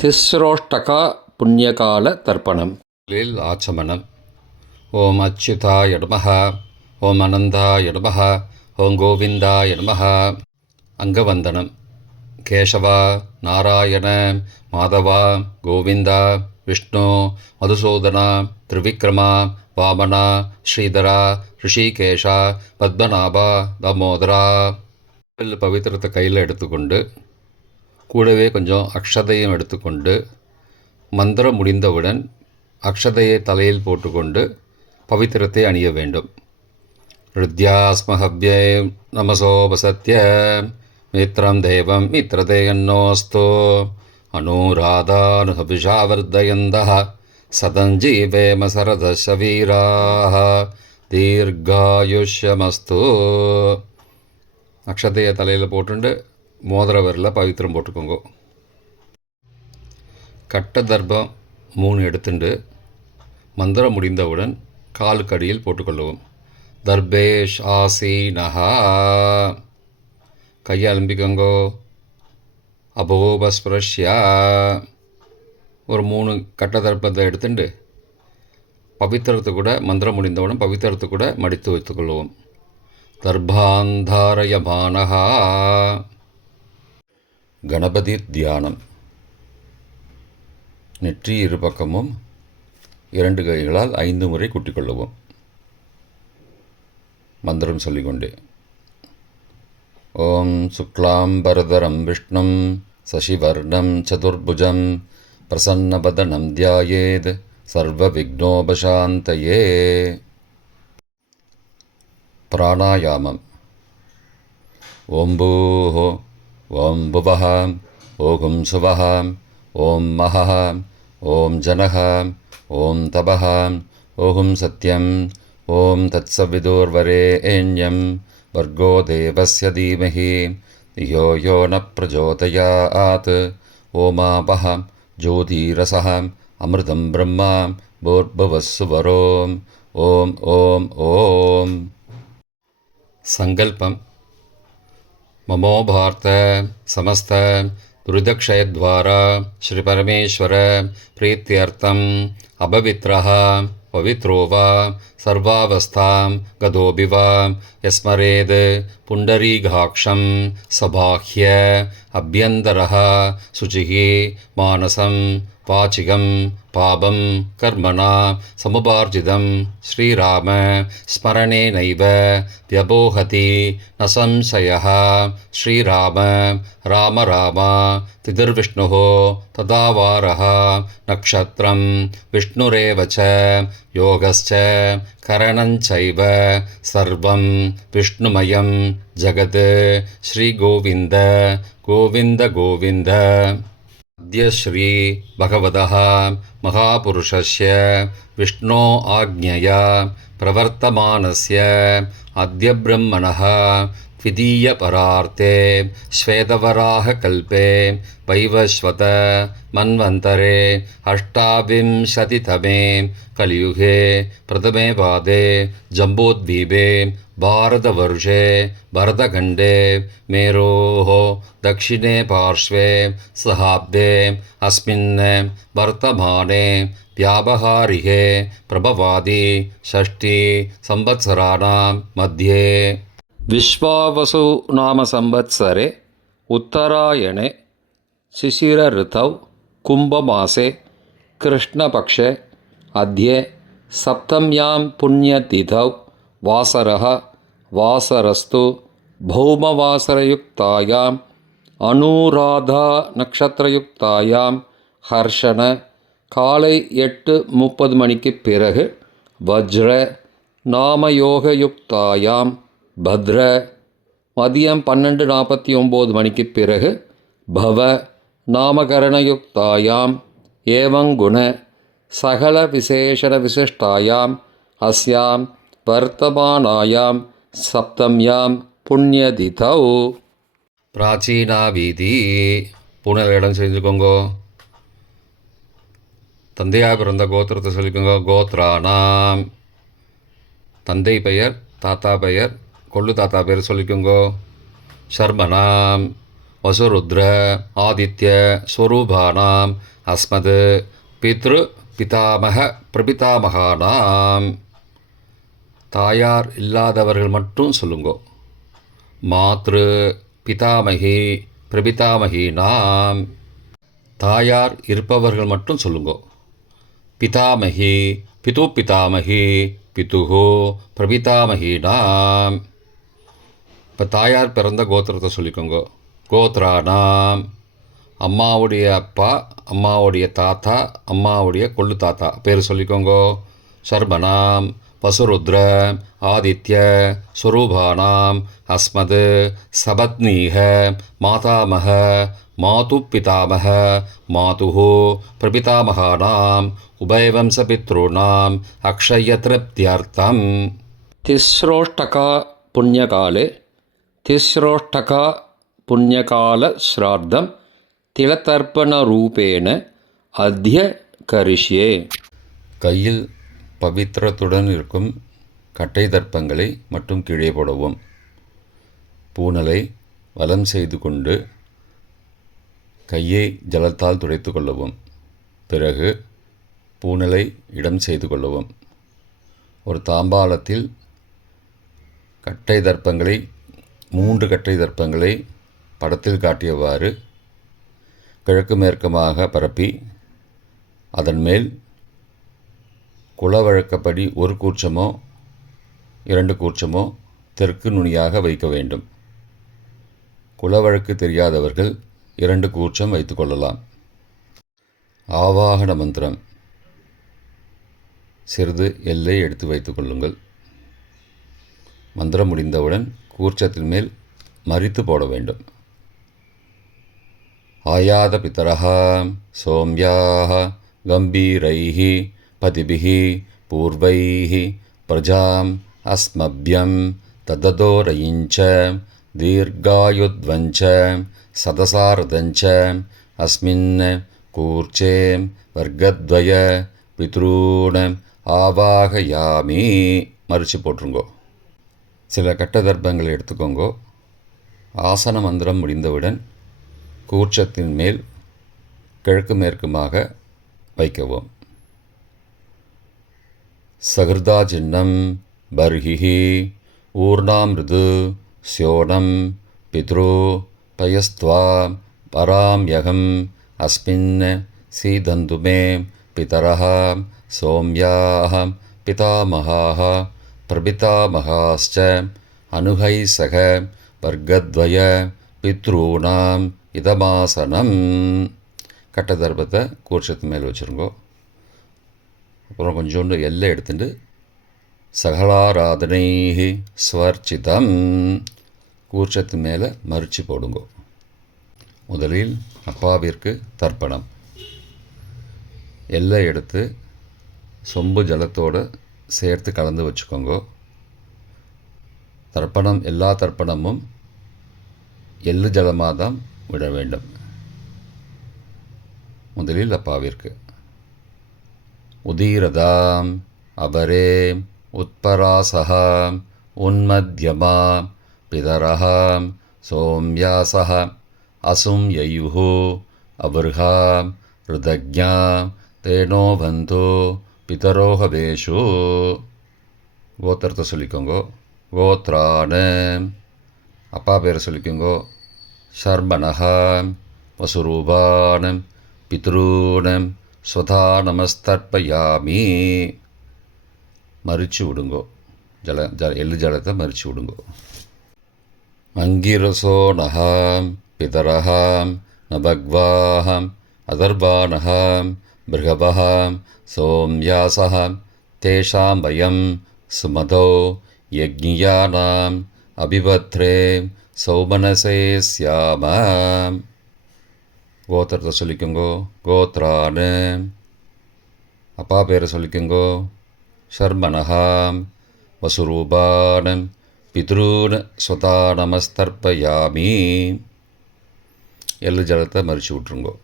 திஸ்ரோஷ்டகா புண்ணியகால தர்ப்பணம். ஆச்சமனம். ஓம் அச்சுதாய நமஹ, ஓம் அனந்தாய நமஹ, ஓம் கோவிந்தாய நமஹ. அங்கவந்தனம். கேசவா, நாராயண, மாதவா, கோவிந்தா, விஷ்ணு, மதுசூதனா, திரிவிக்ரமா, வாமனா, ஸ்ரீதரா, ரிஷிகேஷா, பத்மநாபா, தாமோதரா. பவித்திரத்தை கையில் எடுத்துக்கொண்டு கூடவே கொஞ்சம் அக்ஷதையும் எடுத்துக்கொண்டு மந்திரம் முடிந்தவுடன் அக்ஷதையை தலையில் போட்டுக்கொண்டு பவித்திரத்தை அணிய வேண்டும். ருத்யாஸ்மஹவ்யே நமசோபசத்ய மித்ரம் தேவம் மித்ரதேயன்னோஸ்தோ அனுராதானுஹபிஷாவர்தயந்தः சதஞ்சீவேம சரதசவீராः தீர்காயுஷ்யமஸ்து. அக்ஷதையை தலையில் போட்டுண்டு மோதிர விரலில் பவித்திரம் போட்டுக்கோங்க. கட்ட தர்ப்பம் 3 எடுத்துண்டு மந்திரம் முடிந்தவுடன் காலுக்கடியில் போட்டுக்கொள்ளவும். தர்பேஷ் ஆசீனஹா. கையை அலம்பிக்கோங்கோ. அபோபஸ்பிரஷ்யா. ஒரு 3 கட்ட தர்ப்பத்தை எடுத்துட்டு பவித்திரத்தை கூட மந்திரம் முடிந்தவுடன் பவித்திரத்தை கூட மடித்து வைத்துக்கொள்வோம். தர்பாந்தாரயமானஹா. கணபதி தியானம். நெற்றி இரு பக்கமும் 2 கைகளால் 5 முறை கூட்டிக்கொள்ளவும். மந்திரம் சொல்லிக்கொண்டே. ஓம் சுக்லாம்பரதரம் விஷ்ணும் சசிவர்ணம் சதுர்புஜம் பிரசன்னபதனம் தியாயேத் சர்வ விக்னோபசாந்தயே. பிராணாயாமம். ஓம் பூஹோ, ஓம் புவஹ, ஓம் சுவஹ, ஓம் மஹஹ, ஓம் ஜனஹ, ஓம் தபஹ, ஓம் சத்யம், ஓம் தத்சவிதுர்வரேண்யம் வர்கோ தேவஸ்ய தீமஹி யோ யோ ந பிரச்சோதயாத். ஓமாபஹ ஜோதிரசஹ அமிர்தம் பிரம்மா பூர்புவஸ்ஸுவரோம். ஓம் ஓம் ஓம். சங்கல்பம். மமோ பார்த்த சமஸ்த துரிதக்ஷயத்வாரா ஸ்ரீ பரமேஸ்வர பிரீத்தியர்த்தம் அபவித்ரஹ பவித்ரோ வா சர்வாவஸ்தாம் கதோபி வா யஸ்மரேத் புண்டரீகாக்ஷம் சபாஹ்ய அப்யந்தரஹ சுச்சிஹி மானசம் வாச்சிகம் பாபம் கர்மணா சமுபார்ஜிதம் ஸ்ரீராம ஸ்மரணேனைவ வியபோஹதி ந சம்சயः. ஸ்ரீராம ராம ராம திதிர்விஷ்ணுः ததாவாரः நக்ஷத்ரம் விஷ்ணுரேவ ச யோகஸ்ச கரணஞ்சைவ சர்வம் விஷ்ணுமயம் ஜகத். ஸ்ரீகோவிந்த கோவிந்த கோவிந்த. அத்ய ஸ்ரீ பகவதः மகாபுருஷஸ்ய விஷ்ணோ ஆக்ஞயா பிரவர்த்தமானஸ்ய அத்ய பிரம்மணः த்விதீய பரார்த்தே ஸ்வேதவராக கல்பே வைவஸ்வத மன்வந்தரே அஷ்டாவிம்சதிதமே கலியுகே பிரதமே பாதே ஜம்போத்வீபே பாரதவர்ஷே பரதகண்டே மேரோः दक्षिणे पार्श्वे सहाब्दे अस्मिन् वर्तमाने व्यावहारिके प्रभवादि षष्ठी संवत्सराणां मध्ये विश्वावसु नाम संवत्सरे उत्तरायणे शिशिर ऋतौ कुम्भमासे कृष्णपक्षे अद्ये सप्तम्यां पुण्यतिथौ वासरः वासरस्तु भौमवासरयुक्तायां அனுராதா நட்சத்திரயுக்தாயாம் ஹர்ஷன காலை 8:30 மணிக்கு பிறகு வஜ்ர நாமயோகயுக்தாயாம் பத்ர மதியம் 12:49 மணிக்கு பிறகு பவ நாமகரணயுக்தாயாம் ஏவங்குண சகல விசேஷண விசிஷ்டாயாம் அஸ்யாம் வர்த்தமானாயாம் சப்தம்யாம் புண்ணியதிதௌ. பிராச்சீனா வீதி. பூனல் இடம் செஞ்சுக்கோங்கோ. தந்தையாக பிறந்த கோத்திரத்தை சொல்லிக்கோங்க. கோத்ரானாம். தந்தை பெயர், தாத்தா பெயர், கொள்ளு தாத்தா பெயர் சொல்லிக்கோங்கோ. ஷர்மனாம். வசுருத்ர ஆதித்ய ஸ்வரூபானாம் அஸ்மத் பித்ரு பிதாமக பிரபிதாமகானாம். தாயார் இல்லாதவர்கள் மட்டும் சொல்லுங்கோ. மாத்ரு பிதாமகி பிரபிதாமகீனாம். தாயார் இருப்பவர்கள் மட்டும் சொல்லுங்கோ. பிதாமகி பிது பிதாமகி பிதுஹோ பிரபிதாமகீனாம். இப்போ தாயார் பிறந்த கோத்திரத்தை சொல்லிக்கோங்க. கோத்ரானாம், அம்மாவுடைய அப்பா, அம்மாவுடைய தாத்தா, அம்மாவுடைய கொள்ளு தாத்தா பேர் சொல்லிக்கோங்க. சர்மனாம் வசுருத்ர ஆதித்ய ஸ்வரூபானாம் அஸ்மத் சபத்னீக மாதாமக மாது பிதாமக மாதுஹோ பிரபிதாமகானாம் உபயவம்சபித்ருணாம் அக்ஷயத்ருப்தியர்த்தம். तिस्रोष्टका पुण्यकाले तिस्रोष्टका पुण्यकालश्राद्धं तिलतर्पणरूपेण अद्य करिष्ये. கையில் பவித்திரத்துடன் இருக்கும் கட்டை தர்ப்பங்களை மட்டும் கீழே போடவும். பூனலை வலம் செய்து கொண்டு கையை ஜலத்தால் துடைத்து கொள்ளவும். பிறகு பூனலை இடம் செய்து கொள்ளவும். ஒரு தாம்பாளத்தில் கட்டை தர்ப்பங்களை 3 கட்டை தர்ப்பங்களை படத்தில் காட்டியவாறு கிழக்கு மேற்கமாக பரப்பி அதன் மேல் குலவழக்கப்படி 1 கூர்ச்சமோ 2 கூர்ச்சமோ தெற்கு நுனியாக வைக்க வேண்டும். குலவழக்கு தெரியாதவர்கள் 2 கூர்ச்சம் வைத்து கொள்ளலாம். ஆவாகன மந்திரம். சிறிது எல்லை எடுத்து வைத்து கொள்ளுங்கள். மந்திரம் முடிந்தவுடன் கூர்ச்சத்தின் மேல் மரித்து போட வேண்டும். ஆயாத பிதரஹ சோம்யாஹ கம்பீரைஹி பதிபிஹி பூர்வைஹி பிரஜாம் அஸ்மப்யம் தததோரயிஞ்ச தீர்காயுத்வஞ்ச சதசாரதஞ்ச அஸ்மின் கூர்ச்சே வர்க்கத்வய பித்ரூண ஆவாகயாமி. மறித்து போட்டுருங்கோ. சில கட்ட தர்ப்பங்களை எடுத்துக்கோங்கோ. ஆசன மந்திரம் முடிந்தவுடன் கூர்ச்சத்தின் மேல் கிழக்கு மேற்குமாக வைக்கவும். சகிருதா சின்னம் பர்ஹிஹி ஊர்ணாமிருது ஸ்யோனம் பித்ரு பயஸ்த்வா பராம்யகம் அஸ்மின் சீதந்துமே பிதரஹ சோம்யாஹ பிதாமகாஹ பிரபிதாமகாஸ்ச அனுகைசக வர்க்கத்வய பித்ரூணாம் இதமாசனம். கட்ட தர்ப்பத்தை கூர்ச்சத்து மேல் வச்சுருங்கோ. அப்புறம் கொஞ்சோண்டு எல்லை எடுத்துட்டு சகலாராதனை ஸ்வர்ச்சிதம் கூர்ச்சத்து மேலே மறித்து போடுங்கோ. முதலில் அப்பாவிற்கு தர்ப்பணம். எல்லை எடுத்து சொம்பு ஜலத்தோடு சேர்த்து கலந்து வச்சுக்கோங்க. தர்ப்பணம் எல்லா தர்ப்பணமும் எள்ளு ஜலமாக தான் விட வேண்டும். முதலில் அப்பாவிற்கு உதீரதாம் அபரே உத்பராசகாம் உன்மத்யமா பிதரஹாம் சோம்யாசஹ அசும் யயுஹு அபர்ஹாம் ருதக்ஞாம் தேனோ பந்தோ பிதரோஹவேஷு. கோத்திரத்தை சொல்லிக்கோங்கோ. கோத்ரான அப்பா பேரை சொல்லிக்கோங்கோ. சர்மனஹாம் வசுரூபானம் பித்ரூனம் ஸ்வதா நமஸ்தர்ப்பயாமி. மறித்து விடுங்கோ. எள்ளு ஜலத்தை மறித்து விடுங்கோ. அங்கிரசோ நகாம் பிதரஹாம் நபக்வாஹாம் அதர்பானஹாம் பிருகபஹாம் சோம்யாசஹாம் தேஷாம் வயம் சுமதோ யக்ஞியானாம் அபிபத்ரே சௌமனசே ஸ்யாமாம். கோத்திரத்தை சொல்லிக்கோங்கோ. கோத்ரான அப்பா பேரை சொல்லிக்கோங்கோ. சர்மனஹாம் வசுரூபானம் பித்ரூன் ஸ்வதா நமஸ்தர்ப்பயாமி. எள்ளு ஜலத்தை மறித்து விட்ருங்கோ.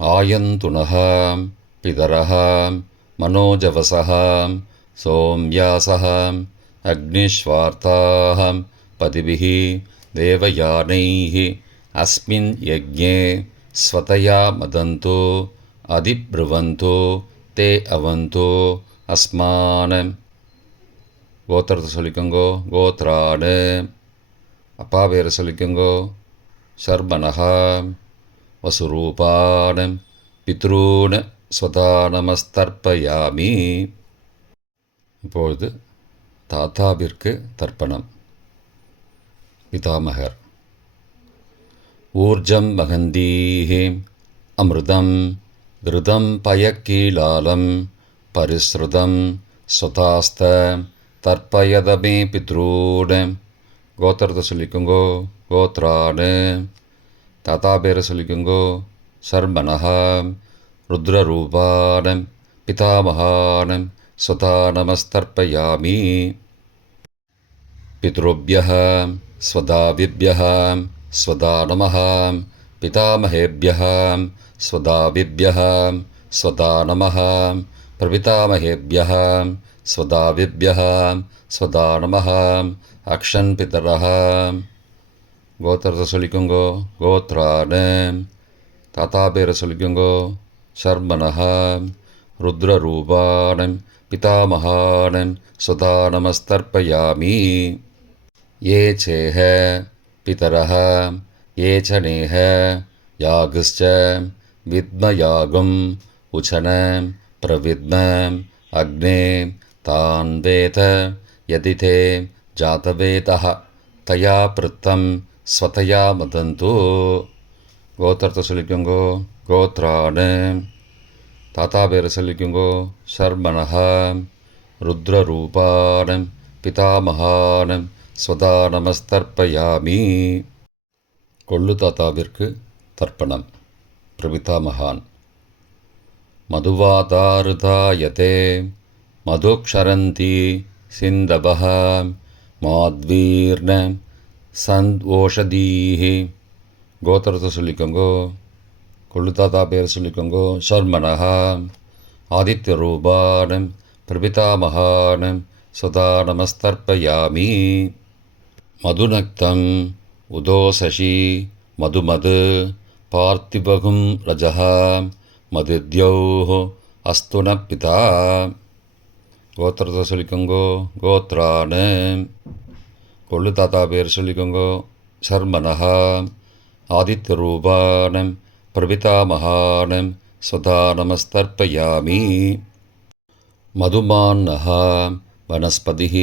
ஆயந்துனஹாம் பிதரஹாம் மனோஜவசஹாம் சோம்யாசஹாம் அக்னிஸ்வார்த்தாஹாம் பதிபிஹி देवयानैः अस्मिन् यज्ञे स्वतया मदन्तो अधिब्रुवन्तो ते अवन्तो अस्मान् கோத்திரத்தை சொல்லிக்கோங்கோ கோத்ரானு அப்பா பேரை சொல்லிக்கோங்கோ சர்மனஹா வசுரூபான் பித்ரூன் ஸ்வதா நமஸ்தர்ப்பயாமி. இப்பொழுது தாத்தாவிற்கு தர்ப்பணம். பிதாமகர். ஊர்ஜம் மகந்தீஹி அமிர்தம் கிருதம் பயக்கீலாலம் பரிஸ்ருதம் ஸ்வதாஸ்த தர்ப்பயதமே பித்ரூன். கோத்திரத்தை சொல்லிக்கோங்கோ கோத்ரானு தாத்தா பேரை சொல்லிக்கோங்கோ சர்மனஹா ருத்ரரூபான் பிதாமகான் ஸ்வதா நமஸ்தர்ப்பயாமி. பித்ருभ्यः स्वदाविभ्यः स्वदा नमः पितामहेभ्यः स्वदाविभ्यः स्वदा नमः प्रपितामहेभ्यः स्वदाविभ्यः स्वदा नमः अक्षन् पितरः. கோத்திரத்தை சொல்லிக்கோங்கோ கோத்ரானு தாத்தா பேரை சொல்லிக்கோங்கோ சர்மனஹா ருத்ரரூபான் பிதாமகான் ஸ்வதா நமஸ்தர்ப்பயாமி. ये चेह पितरः ये च नेह यागश्च विद्मयागम् उचन प्रविद्म अग्ने तान् वेद यदि ते जातवेदः तया पृत्तं स्वतया मदन्तु. கோத்திரத்தை சொல்லிக்கோங்கோ கோத்ரானு தாத்தா பேரை சொல்லிக்கோங்கோ சர்மனஹா ருத்ரரூபான் பிதாமகான் ஸ்வதா நமஸ்தர்ப்பயாமி. கொள்ளு தாத்தாவிற்கு தர்ப்பணம். பிரபிதாமகான். மதுவாதாருதாயதே மதுக்ஷரந்தி சிந்தபஹ மாத்வீர்ண சந்த்வோஷதீஹி. கோத்திரத்தை சொல்லிக்கோங்கோ கொள்ளு தாத்தா பேர் சொல்லிக்கோங்கோ சர்மனஹா ஆதித்யரூபான் பிரபிதாமகான் ஸ்வதா நமஸ்தர்ப்பயாமி. மதுநக்தம் உதோசசி மதுமது பார்த்திபகும் ரஜः மதுத்யௌः அஸ்து ந பிதா. கோத்திரத்தை சொல்லிக்கோங்கோ கோத்ரானு கொள்ளு தாத்தா பேர் சொல்லிக்கோங்கோ சர்மனஹா ஆதித்யரூபான் பிரபிதாமகான் ஸ்வதா நமஸ்தர்ப்பயாமி. மதுமான்னः वनस्पतिः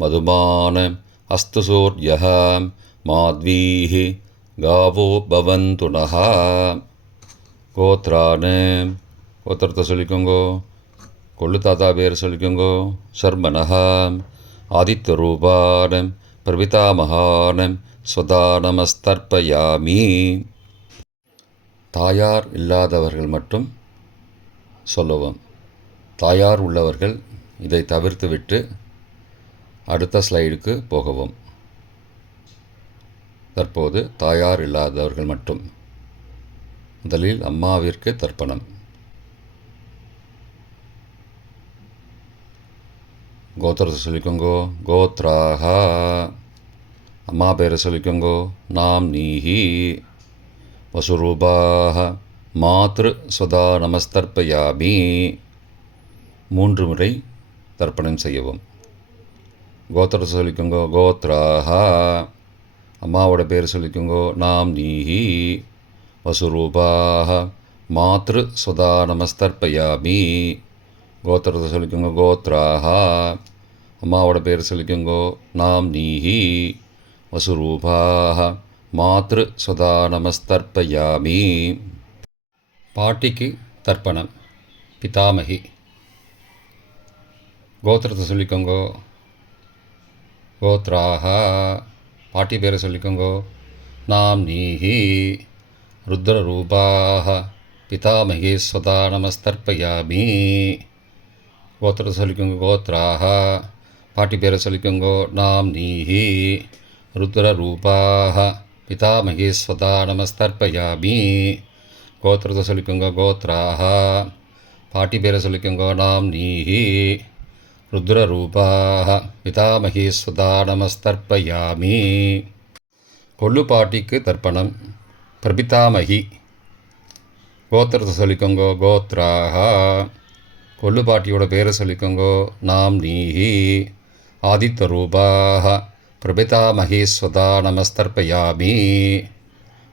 मधुमान् अस्तु सूर्यः माध्वीः गावो भवन्तु नः. கோத்ரானு கோத்திரத்தை சொல்லிக்கோங்கோ கொள்ளு தாத்தா பேர் சொல்லிக்கோங்கோ சர்மனஹா ஆதித்யரூபான் பிரபிதாமகான் ஸ்வதா நமஸ்தர்ப்பயாமி. தாயார் இல்லாதவர்கள் மட்டும் சொல்லவும். தாயார் உள்ளவர்கள் இதை தவிர்த்துவிட்டு அடுத்த ஸ்லைடுக்கு போகவும். தற்போது தாயார் இல்லாதவர்கள் மட்டும். முதலில் அம்மாவிற்கு தர்ப்பணம். கோத்திரத்தை சொல்லிக்கோங்கோ கோத்ராஹா அம்மா பேரை சொல்லிக்கோங்கோ நாம் நீஹி வசுரூபாஹ மாத்ரு ஸ்வதா நமஸ்தர்ப்பயாமி. 3 முறை தர்ப்பணம் செய்யவும். கோத்திரத்தை சொல்லிக்கோங்கோ கோத்ராஹா அம்மாவோட பேர் சொல்லிக்கோங்கோ நாம் நீஹி வசுரூபாஹ மாத்ரு ஸ்வதா நமஸ்தர்ப்பயாமி. கோத்திரத்தை சொல்லிக்கோங்கோ கோத்ராஹா அம்மாவோட பேர் சொல்லிக்கோங்கோ நாம் நீஹி வசுரூபாஹ மாத்ரு ஸ்வதா நமஸ்தர்ப்பயாமி. பாட்டிக்கு தர்ப்பணம். பிதாமகி. கோத்திரத்தை சொல்லிக்கோங்கோ கோத்ராஹா பாட்டி பேரை சொல்லிக்கோங்கோ நாம் நீஹி ருத்ரரூபாஹ பிதாமகி ஸ்வதா நமஸ்தர்ப்பயாமி. கோத்திரத்தை சொல்லிக்கோங்கோ கோத்ராஹா பாட்டி பேரை சொல்லிக்கோங்கோ நாம் நீஹி ருத்ரரூபாஹ பிதாமகி ஸ்வதா நமஸ்தர்ப்பயாமி. கோத்திரத்தை சொல்லிக்கோங்கோ கோத்ராஹா பாட்டி பேரை சொல்லிக்கோங்கோ நாம் நீஹி ருத்ரரூபாஹ பிதாமகி ஸ்வதா நமஸ்தர்ப்பயாமி. கொள்ளு பாட்டிக்கு தர்ப்பணம். பிரபிதாமகி கோத்திரத்தை சொல்லிக்கோங்கோ. கோத்ராஹா கொள்ளு பாட்டியோட பேரை சொல்லிக்கோங்கோ. நாம் நீஹி ஆதித்த ரூபாக பிரபிதாமகி ஸ்வதா நமஸ்தர்ப்பயாமி.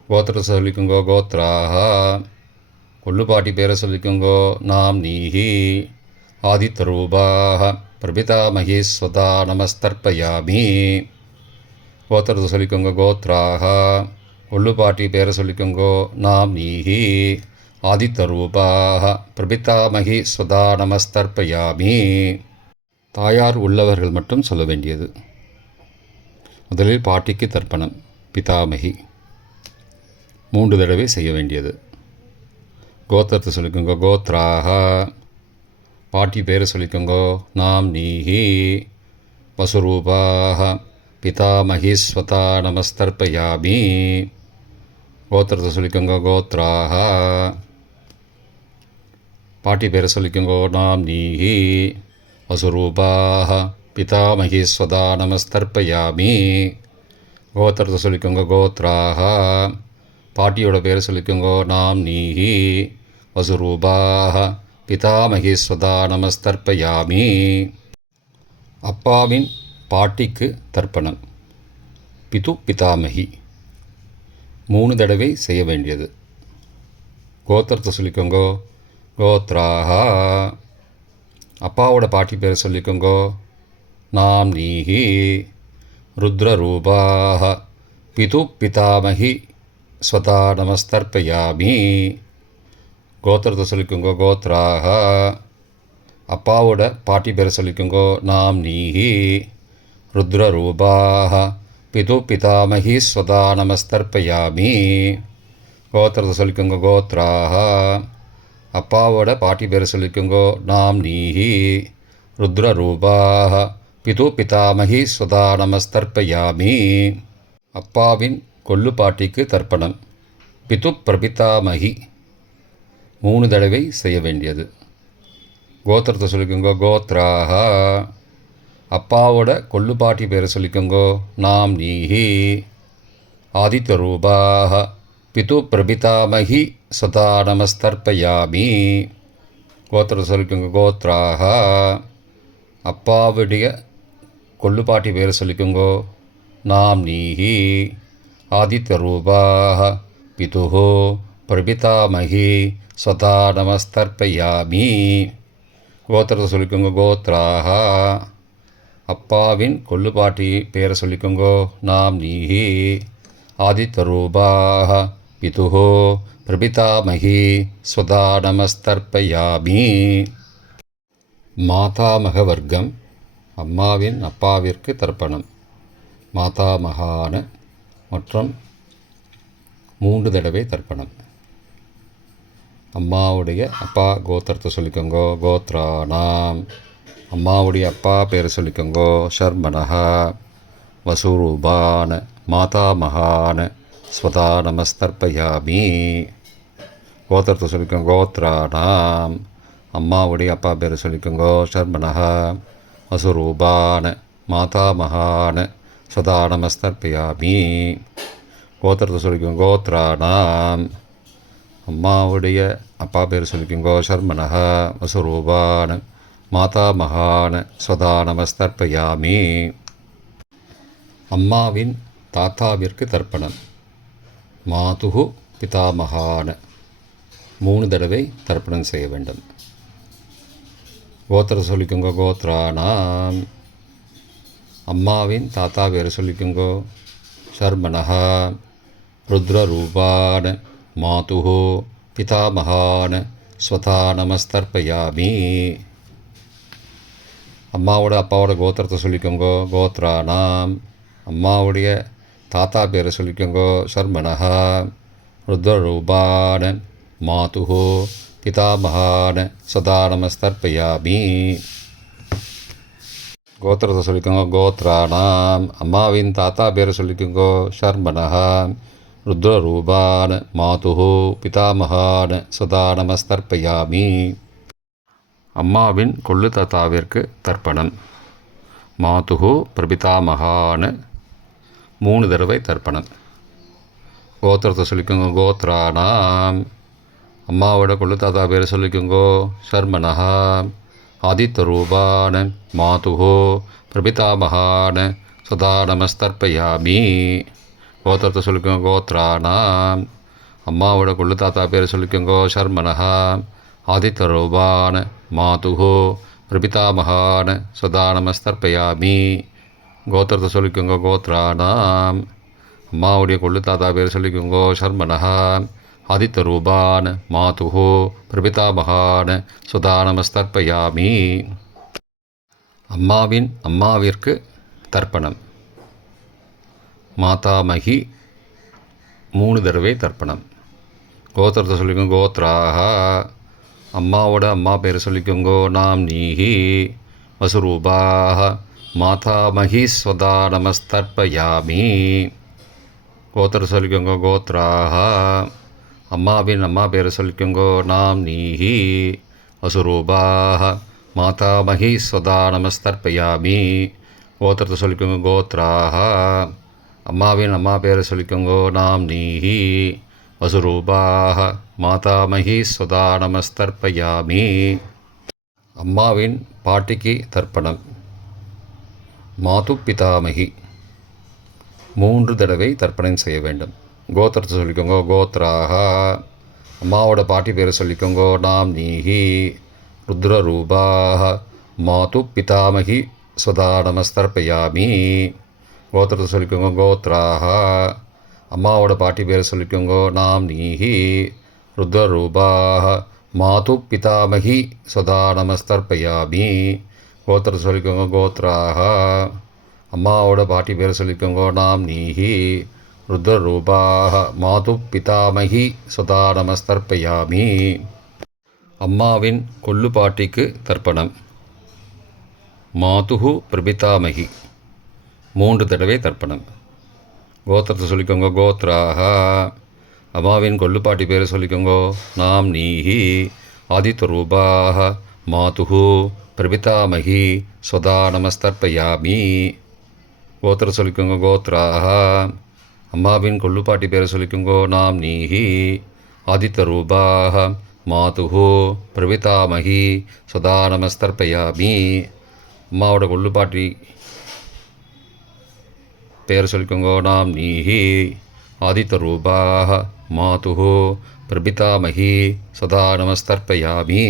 கோத்திரத்தை சொல்லிக்கோங்கோ. கோத்ராஹா கொள்ளு பாட்டி பேரை சொல்லிக்கோங்கோ. நாம் நீஹி ஆதித்த ரூபாக பிரபிதாமகி ஸ்வதா நமஸ்தர்ப்பயாமி. கோத்திரத்தை சொல்லிக்கோங்க. கோத்ராஹா கொள்ளு பாட்டி பேரை சொல்லிக்கோங்கோ. நாம் நீஹி ஆதித்த ரூபாக பிரபிதாமகி ஸ்வதா நமஸ்தர்ப்பயாமி. தாயார் உள்ளவர்கள் மட்டும் சொல்ல வேண்டியது. முதலில் பாட்டிக்கு தர்ப்பணம். பிதாமகி 3 தடவை செய்ய வேண்டியது. கோத்திரத்தை சொல்லிக்கோங்க. கோத்ராஹா பாட்டி பேரை சொல்லிக்கோங்கோ. நாம் நீஹி வசுரூபாக பிதாமகி ஸ்வதா நமஸ்தர்ப்பயாமி. கோத்திரத்தை சொல்லிக்கோங்க. கோத்ராஹா பாட்டி பேரை சொல்லிக்கோங்கோ. நாம் நீஹி வசுரூபாக பிதாமகி ஸ்வதா நமஸ்தர்ப்பயாமி. கோத்திரத்தை சொல்லிக்கோங்க. கோத்ராஹா பாட்டியோட பேரை சொல்லிக்கோங்கோ. நாம் நீஹி வசுரூபாக பிதாமகி ஸ்வதா நமஸ்தர்ப்பயாமி. அப்பாவின் பாட்டிக்கு தர்ப்பணம். பிது பிதாமகி 3 தடவை செய்ய வேண்டியது. கோத்திரத்தை சொல்லிக்கோங்கோ. கோத்ராஹா அப்பாவோட பாட்டி பேரை சொல்லிக்கோங்கோ. நாம் நீஹி ருத்ரரூபாக பிது பிதாமகி ஸ்வதா நமஸ்தர்ப்பயாமி. கோத்திரத்தை சொல்லிக்கோங்கோ. கோத்ராஹா அப்பாவோட பாட்டி பேரை சொல்லிக்கோங்கோ. நாம் நீஹி ருத்ரரூபாக பிது பிதாமகி ஸ்வதா நமஸ்தர்ப்பயாமி. கோத்திரத்தை சொல்லிக்கோங்க. கோத்ராஹா அப்பாவோட பாட்டி பேரை சொல்லிக்கோங்கோ. நாம் நீஹி ருத்ரரூபாக பிது பிதாமகி ஸ்வதா நமஸ்தர்ப்பயாமி. அப்பாவின் கொள்ளு பாட்டிக்கு தர்ப்பணம். பிது பிரபிதாமகி 3 தடவை செய்ய வேண்டியது. கோத்திரத்தை சொல்லிக்கோங்கோ. கோத்ராஹா அப்பாவோட கொள்ளு பாட்டி பேரை சொல்லிக்கோங்கோ. நாம் நீஹி ஆதித்த ரூபாக பிது பிரபிதாமகி ஸ்வதா நமஸ்தர்ப்பயாமி. கோத்திரத்தை சொல்லிக்கோங்க. கோத்ராஹா அப்பாவுடைய கொள்ளு பாட்டி பேரை சொல்லிக்கோங்கோ. நாம் நீஹி ஆதித்த ரூபாக பிது பிரபிதாமகி ஸ்வதா நமஸ்தர்ப்பயாமி. கோத்திரத்தை சொல்லிக்கோங்க. கோத்ராஹா அப்பாவின் கொள்ளு பாட்டி பேரை சொல்லிக்கோங்கோ. நாம் நீஹி ஆதித்த ரூபாக பிது பிரபிதாமகி ஸ்வதா நமஸ்தர்ப்பயாமி. மாதாமக வர்க்கம். அம்மாவின் அப்பாவிற்கு தர்ப்பணம். மாதாமகான மற்றும் 3 தடவை தர்ப்பணம். அம்மாவுடைய அப்பா கோத்திரத்தை சொல்லிக்கோங்கோ. கோத்ராணாம் அம்மாவுடைய அப்பா பேரை சொல்லிக்கோங்கோ. ஷர்மணஹா வசுரூபான மாதாமகான ஸ்வதா நமஸ்தர்ப்பயாமி. கோத்திரத்தை சொல்லிக்கோங்க. கோத்ராணாம் அம்மாவுடைய அப்பா பேரை சொல்லிக்கோங்கோ. ஷர்மணஹா வசுரூபான மாதாமகான ஸ்வதா நமஸ்தர்ப்பயாமி. கோத்திரத்தை சொல்லிக்கோங்க. கோத்ராணாம் அம்மாவுடைய அப்பா பேர் சொல்லிக்கோங்கோ. ஷர்மணஹா வசுரூபான மாதாமகான ஸ்வதா நமஸ்தர்ப்பயாமி. அம்மாவின் தாத்தாவிற்கு தர்ப்பணம். மாதுகு பிதாமகான 3 தடவை தர்ப்பணம் செய்ய வேண்டும். கோத்திரத்தை சொல்லிக்கோங்க. கோத்ராணாம் அம்மாவின் தாத்தா பேரை சொல்லிக்கோங்கோ. ஷர்மணஹா ருத்ரரூபான மாதுகு பிதாமகான ஸ்வதா நமஸ்தர்ப்பயாமி. அம்மாவோட அப்பாவோட கோத்திரத்தை சொல்லிக்கோங்கோ. கோத்ராணாம் அம்மாவுடைய தாத்தா பேரை சொல்லிக்கோங்கோ. ஷர்மணஹா ருத்ரரூபான மாதுகு பிதாமகான ஸ்வதா நமஸ்தர்ப்பயாமி. கோத்திரத்தை சொல்லிக்கோங்க. கோத்ராணாம் அம்மாவின் தாத்தா பேரை சொல்லிக்கோங்கோ. ஷர்மணஹா ருத்ரரூபான மாதுகு பிதாமகான ஸ்வதா நமஸ்தர்ப்பயாமி. அம்மாவின் கொள்ளு தாத்தாவிற்கு தர்ப்பணம். மாதுகு பிரபிதாமகான 3 தடவை தர்ப்பணம். கோத்திரத்தை சொல்லிக்கோங்க கோத்ரானாம். அம்மாவோட கொள்ளு தாத்தா பேர் சொல்லிக்கோங்கோ சர்மனஹா. ஆதித்த ரூபான மாதுஹோ பிரபிதாமகான சதா நமஸ்தர்ப்பயாமி. கோத்திரத்தை சொல்லிக்கோங்க கோத்ரானாம். அம்மாவோட கொள்ளு தாத்தா பேர் சொல்லிக்கோங்கோ சர்மனஹா. ஆதித்த ரூபான மாதுஹோ பிரபிதாமகான சதா நமஸ்தர்ப்பயாமி. கோத்திரத்தை சொல்லிக்கோங்க கோத்ரானாம். அம்மாவுடைய கொள்ளு தாத்தா பேர் சொல்லிக்கோங்கோ சர்மனஹா. ஆதித்த ரூபான மாதுஹோ பிரபிதாமகான சுதா நமஸ்தர்ப்பயாமி. அம்மாவின் அம்மாவிற்கு தர்ப்பணம். மாதாமகி 3 தடவை தர்ப்பணம். கோத்திரத்தை சொல்லிக்கோங்க கோத்ராக. அம்மாவோட அம்மா பேர் சொல்லிக்கோங்கோ நாம் நீஹி வசுரூபாக. மாதாமகி ஸ்வதா நமஸ்தர்ப்பயாமி. கோத்திரத்தை சொல்லிக்கோங்க கோத்ராக. அம்மாவின் அம்மா பேர் சொல்லிக்கோங்கோ நாம் நீஹி வசுரூபாக. மாதாமகி ஸ்வதா நமஸ்தர்ப்பயாமி. கோத்திரத்தை சொல்லிக்கோங்க கோத்ராக. அம்மாவின் அம்மா பேரை சொல்லிக்கோங்கோ நாம் நீஹி வசுரூபாக. மாதாமகி ஸ்வதா நமஸ்தர்ப்பயாமி. அம்மாவின் பாட்டிக்கு தர்ப்பணம். மாது பிதாமகி 3 தடவை தர்ப்பணம் செய்ய வேண்டும். கோத்திரத்தை சொல்லிக்கோங்கோ கோத்ராக. அம்மாவோட பாட்டி பேரை சொல்லிக்கோங்கோ நாம் நீஹி ருத்ரரூபாக. மாது பிதாமகி ஸ்வதா நமஸ்தர்ப்பயாமி. கோத்திரத்தை சொல்லிக்கோங்க கோத்ராக. அம்மாவோட பாட்டி பேரை சொல்லிக்கோங்கோ நாம் நீஹி ருத்ரரூபாக. மாது பிதாமகி ஸ்வதா நமஸ்தர்ப்பயாமி. கோத்திரத்தை சொல்லிக்கோங்க கோத்ராக. அம்மாவோட பாட்டி பேரை சொல்லிக்கோங்கோ நாம் நீஹி ருத்ரரூபாக. மாது பிதாமகி ஸ்வதா நமஸ்தர்ப்பயாமி. அம்மாவின் கொள்ளு பாட்டிக்கு தர்ப்பணம். மாதுஹு பிரபிதாமகி 3 தடவை தர்ப்பணம். கோத்திரத்தை சொல்லிக்கோங்க கோத்ராக. அம்மாவின் கொள்ளுப்பாட்டி பேரை சொல்லிக்கோங்கோ நாம் நீஹி ஆதித்த ரூபாக. மாதுஹு பிரபிதாமகி ஸ்வதா நமஸ்தர்ப்பயாமி. கோத்திரத்தை சொல்லிக்கோங்க கோத்ராக. அம்மாவின் கொள்ளுப்பாட்டி பேரை சொல்லிக்கோங்கோ நாம் நீஹி ஆதித்த ரூபாக. மாதுஹு பிரபிதாமகி ஸ்வதா நமஸ்தர்ப்பயாமி. அம்மாவோட கொள்ளுப்பாட்டி பேர் சொல்லிக்கோங்கோ நாம் நீஹி ஆதித்த ரூபாக. மாதுஹு பிரபிதாமகி சதா நமஸ்தர்ப்பயாமி.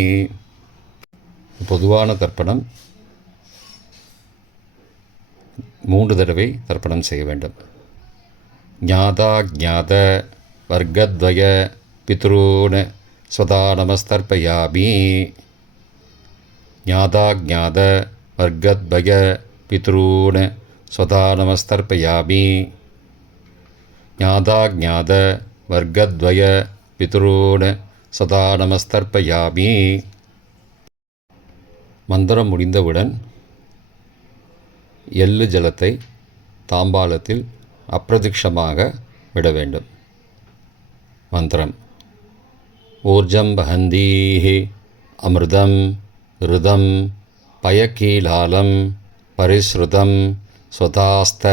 பொதுவான தர்ப்பணம் 3 தடவை தர்ப்பணம் செய்ய வேண்டும். ஞாதா ஜாத வர்க்கத்வய பித்ரூன் ஸ்வதா நமஸ்தர்ப்பயாமி. ஞாதா ஜாத வர்க்கத்வய பித்ரூன் ஸ்வதா நமஸ்தர்ப்பயாமி. ஞாதா ஜாத வர்க்கத்வய பித்ரூன் சதா நமஸ்தர்ப்பயாமி. மந்திரம் முடிந்தவுடன் எள்ளு ஜலத்தை தாம்பாலத்தில் அப்பிரதிக்ஷமாக விட வேண்டும். மந்திரம். ஊர்ஜம் வஹந்தீஹி அமிர்தம் ருதம் பயக்கீலாலம் பரிஸ்ருதம் ஸ்வதாஸ்த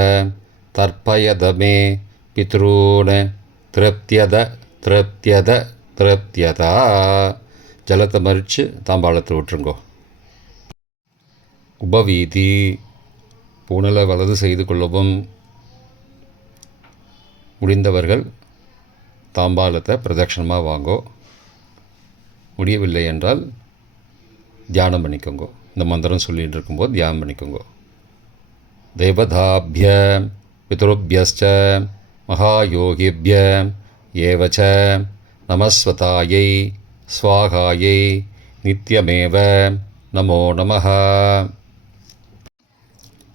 தர்ப்பயதமே பித்ரூன் திருப்தியத திருப்தியத திருப்தியதா. ஜலத்தை மறித்து தாம்பாளத்தில் விட்டுருங்கோ. உபவீதி. புனலை வலது செய்து கொள்ளவும். முடிந்தவர்கள் தாம்பாலத்தை பிரதட்சணமாக வாங்கோ. முடியவில்லை என்றால் தியானம் பண்ணிக்கோங்கோ. இந்த மந்திரம் சொல்லிகிட்டு இருக்கும்போது தியானம் பண்ணிக்கோங்கோ. தேவதாபிய பித்ருபியஸ்ச மகாயோகிபிய ஏவச்ச நமஸ்வதாயை ஸ்வாகாயை நித்யமேவ நமோ நமः.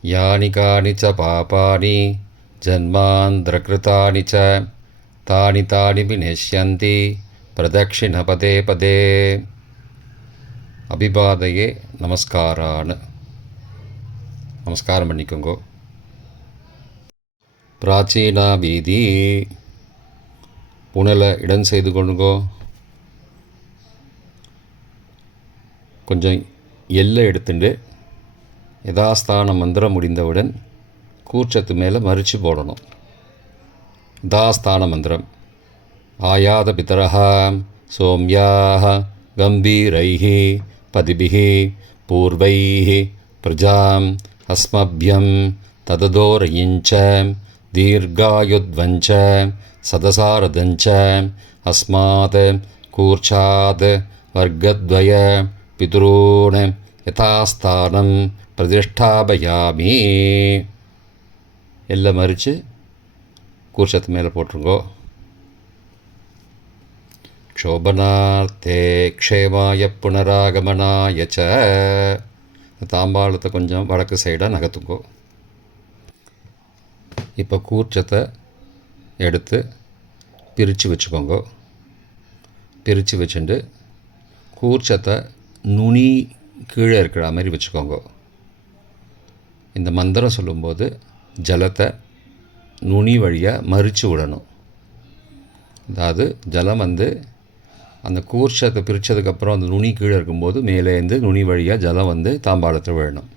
யானி கானி ச பாபானி ஜன்மாந்திரகிருதானி ச தானி தானி விநஷ்யந்தி பிரதட்சிண பதே பதே. அபிபாதையே நமஸ்காரான். நமஸ்காரம் பண்ணிக்கோங்கோ. பிராச்சீனா வீதி. புனலை இடம் செய்து கொள்ளுங்கோ. கொஞ்சம் எல்லை எடுத்துட்டு யதாஸ்தான மந்திரம் முடிந்தவுடன் கூர்ச்சத்து மேலே மறித்து போடணும். யதாஸ்தான மந்திரம் आयातपितरः सौम्याः गम्भीरैः पदिभिः पूर्वैः प्रजाम् अस्मभ्यं तददोरयिञ्च दीर्घायुध्वञ्च सदसारदञ्च अस्मात् कूर्चात् वर्गद्वय पितॄन् यथास्थानं प्रतिष्ठापयामि. எல்லாம் மறித்து கூர்ச்சத்து மேலே போட்டுருங்கோ. க்ஷோபனார்த்தே க்ஷேமாய புனராகமனாய ச. தாம்பாளத்தை கொஞ்சம் வடக்கு சைடாக நகர்த்துங்கோ. இப்போ கூர்ச்சத்தை எடுத்து பிரித்து வச்சுக்கோங்க. பிரித்து வச்சுட்டு கூர்ச்சத்தை நுனி கீழே இருக்கிற மாதிரி வச்சுக்கோங்க. இந்த மந்திரம் சொல்லும்போது ஜலத்தை நுனி வழியாக மறித்து விடணும். அதாவது ஜலம் அந்த கூர்ச்சத்தை பிரித்ததுக்கப்புறம் அந்த நுனி கீழே இருக்கும்போது மேலேருந்து நுனி வழியாக ஜலம் தாம்பாளத்தில் விழணும்.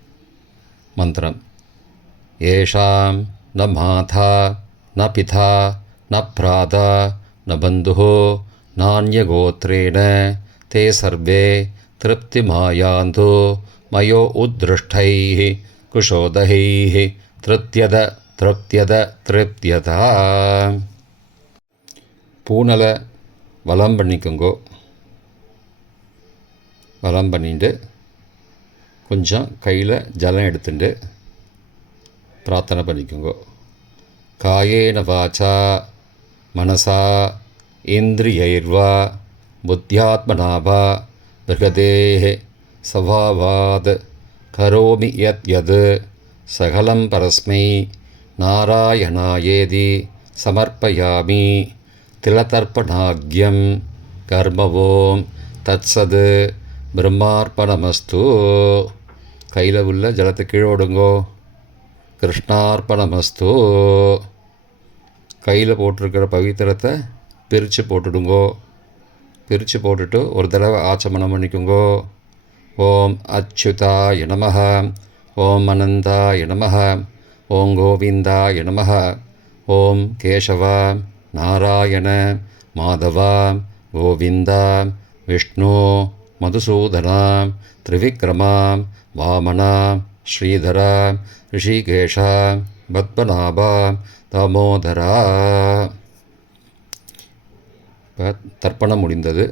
மந்திரம்: ஏஷாம் ந மாதா ந பிதா ந பிராதா ந பந்துஹோ நான்யகோத்ரேண தே சர்வே திருப்திமாயாந்து மயோ உத்ருஷ்டைः குஷோதகைः திருப்தியத திருப்தியத திருப்தியதா. பூனலை வலம் பண்ணிக்கோங்கோ. வலம் பண்ணிட்டு கொஞ்சம் கையில் ஜலம் எடுத்துட்டு பிரார்த்தனை பண்ணிக்கோங்கோ. காயேன வாச்சா மனசா இந்திரியைர்வா புத்தியாத்மனாவா பிருகதேஹ சவாவாத் கரோமி யத் யத் சகலம் பரஸ்மை நாராயணாயேதி சமர்ப்பயாமி திலதர்ப்பணாக்யம் கர்மவோம் தத்சத் பிரம்மார்ப்பணமஸ்து. கையில் உள்ள ஜலத்தை கீழோடுங்கோ. கிருஷ்ணார்ப்பணமஸ்து. கையில் போட்டிருக்கிற பவித்திரத்தை பிரித்து போட்டுடுங்கோ. பிரித்து போட்டுட்டு ஒரு தடவை ஆச்சமனம் பண்ணிக்கோங்கோ. ஓம் அச்சுதாய நமஹ, ஓம் அனந்தாய நமஹ, ஓம் கோவிந்தாய நமஹ, ஓம் கேசவா நாராயண மாதவா கோவிந்தா விஷ்ணு மதுசூதனா திரிவிக்ரமா வாமனா ஸ்ரீதரா ரிஷிகேஷா பத்மநாபா தாமோதரா. இப்போ தர்ப்பணம் முடிந்தது.